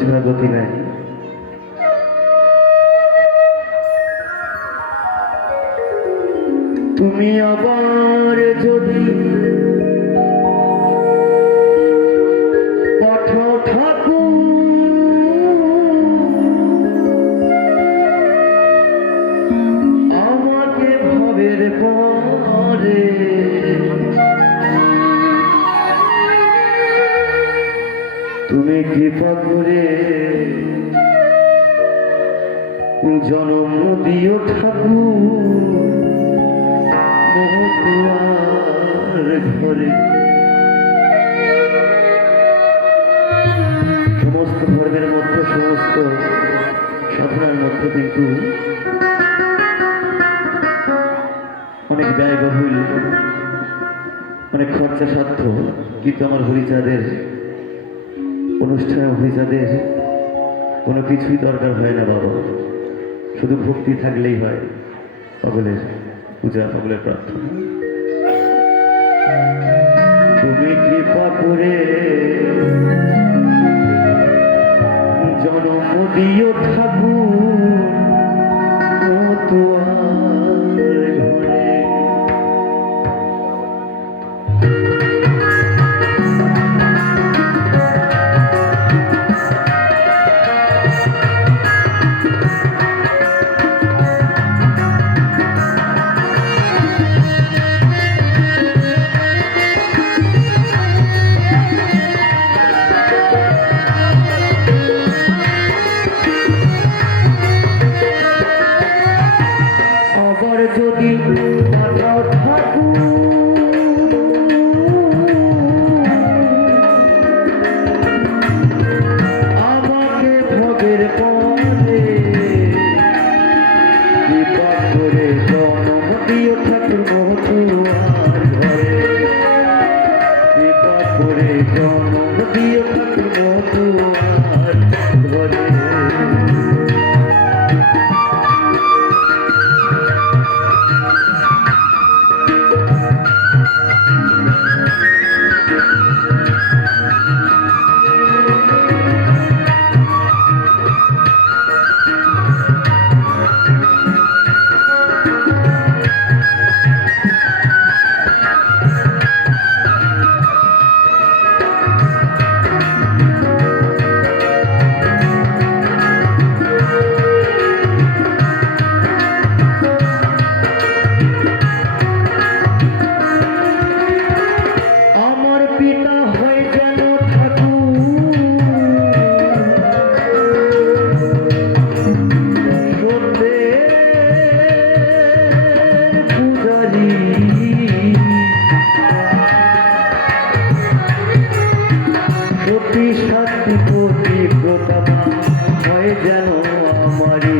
ছাড়া গতি নাই। তুমি আবার যদি কৃপা জনম দিও ঠাকুর ঘরে। সমস্ত ধর্মের মধ্যে, সমস্ত সাধনার মধ্যে কিন্তু অনেক ব্যয়বহুল, অনেক খরচা সাধ্য কিন্তু আমার হরিচাঁদের অনুষ্ঠানে হরিচাঁদের কোনো কিছুই দরকার হয় না বাবা। শুধু ভক্তি থাকলেই হয়, পাগলের পূজা, পাগলের প্রার্থনা। তুমি কৃপা করে জনম ঠাকুর। শান্তি প্রতি প্রতাপা হয় যেন আমারই।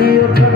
দিও